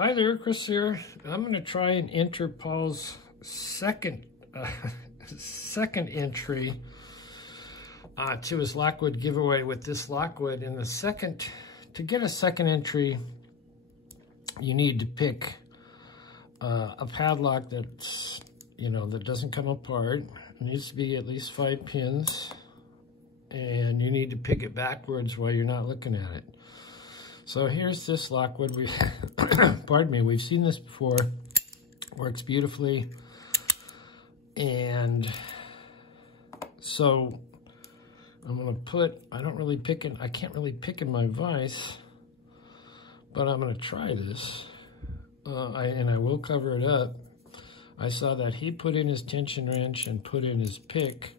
Hi there, Chris here. I'm going to try and enter Paul's second entry to his Lockwood giveaway with this Lockwood. In the second, to get a second entry, you need to pick a padlock that's, that doesn't come apart. It needs to be at least 5 pins, and you need to pick it backwards while you're not looking at it. So here's this Lockwood. Pardon me, we've seen this before. Works beautifully. And so I'm gonna put, I can't really pick in my vise, but I'm gonna try this. And I will cover it up. I saw that he put in his tension wrench and put in his pick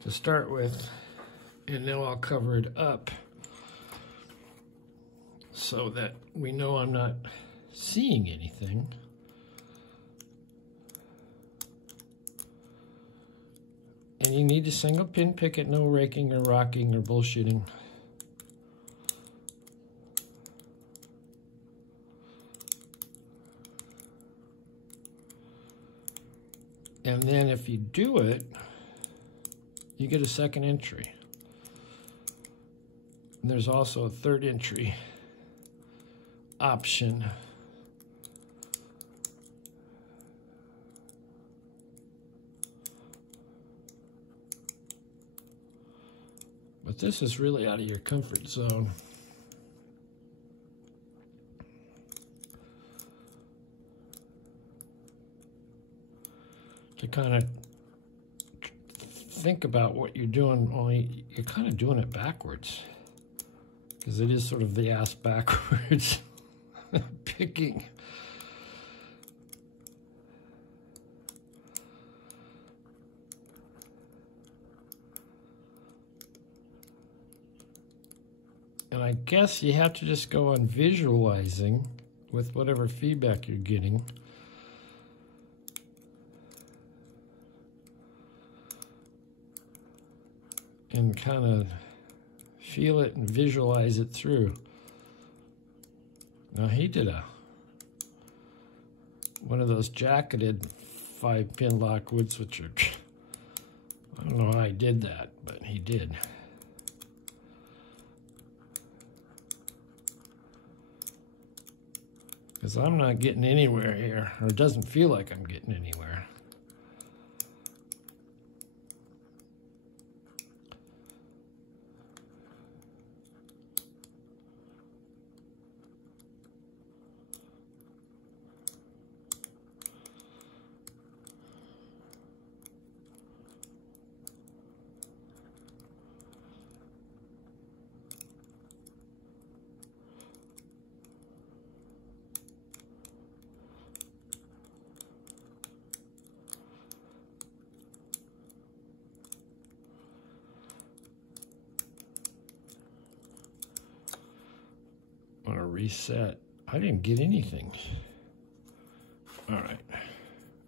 to start with, and now I'll cover it up so that we know I'm not seeing anything. And you need to single pin pick it, no raking or rocking or bullshitting. And then if you do it, you get a second entry. And there's also a third entry option. But this is really out of your comfort zone. To kind of think about what you're doing, only you're kind of doing it backwards, because it is sort of the ass backwards picking. And I guess you have to just go on visualizing with whatever feedback you're getting. And kind of feel it and visualize it through. Now he did one of those jacketed 5-pin Lockwoods, which are, I don't know how he did that, but he did. Because I'm not getting anywhere here, or it doesn't feel like I'm getting anywhere. I'm gonna reset. I didn't get anything. All right,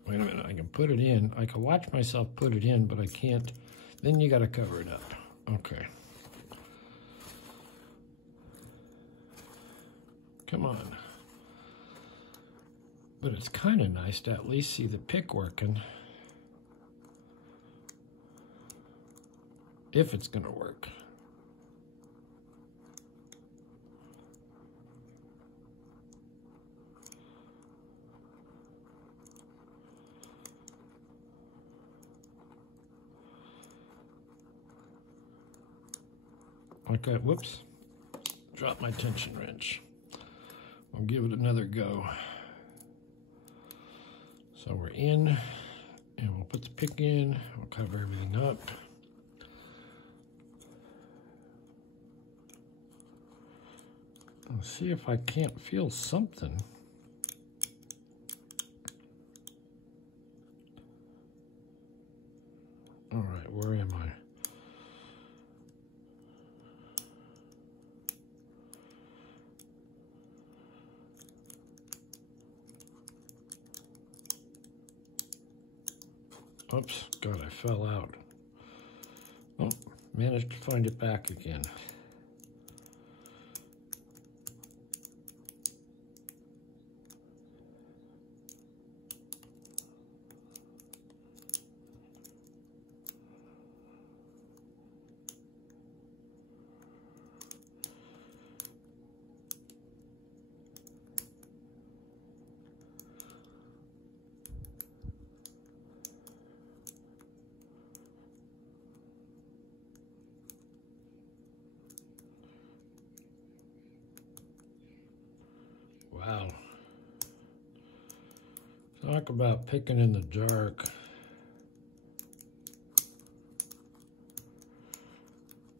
wait a minute, I can put it in. I can watch myself put it in, but I can't. Then you gotta cover it up. Okay. Come on. But it's kind of nice to at least see the pick working. If it's gonna work. Okay, whoops, dropped my tension wrench. I'll give it another go. So we're in, and we'll put the pick in, we'll cover everything up. Let's see if I can't feel something. All right, where am I? Oops, God, I fell out. Oh, managed to find it back again. Talk about picking in the dark.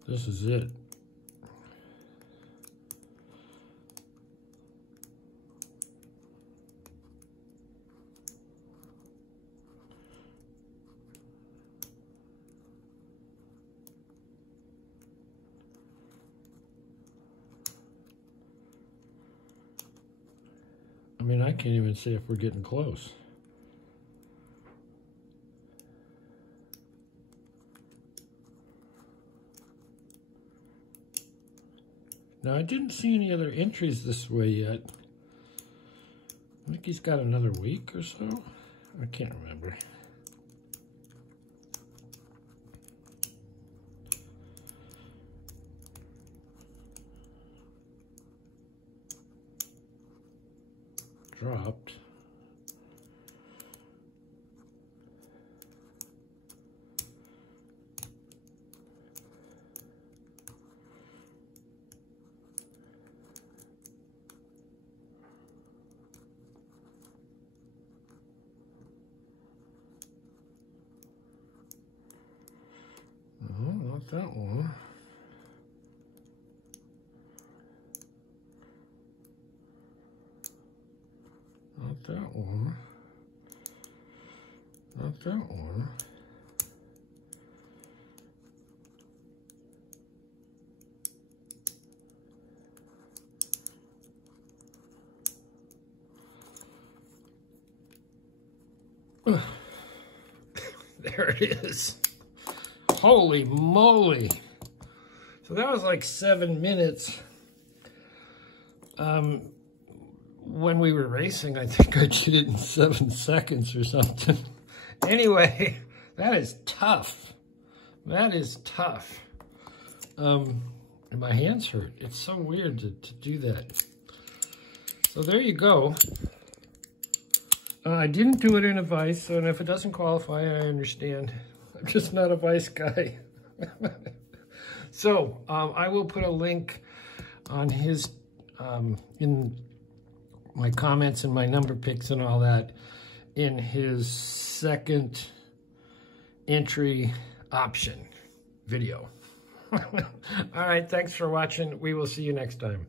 This is it. I mean, I can't even say if we're getting close. Now, I didn't see any other entries this way yet. I think he's got another week or so. I can't remember. Dropped. No, not that one. Not that one. Not that one. There it is. Holy moly. So that was like 7 minutes. When we were racing, I think I did it in 7 seconds or something. Anyway, that is tough. That is tough. And my hands hurt. It's so weird to do that. So there you go. I didn't do it in a vise, so if it doesn't qualify, I understand. I'm just not a vice guy. So I will put a link on his, in my comments and my number picks and all that, in his second entry option video. All right, thanks for watching. We will see you next time.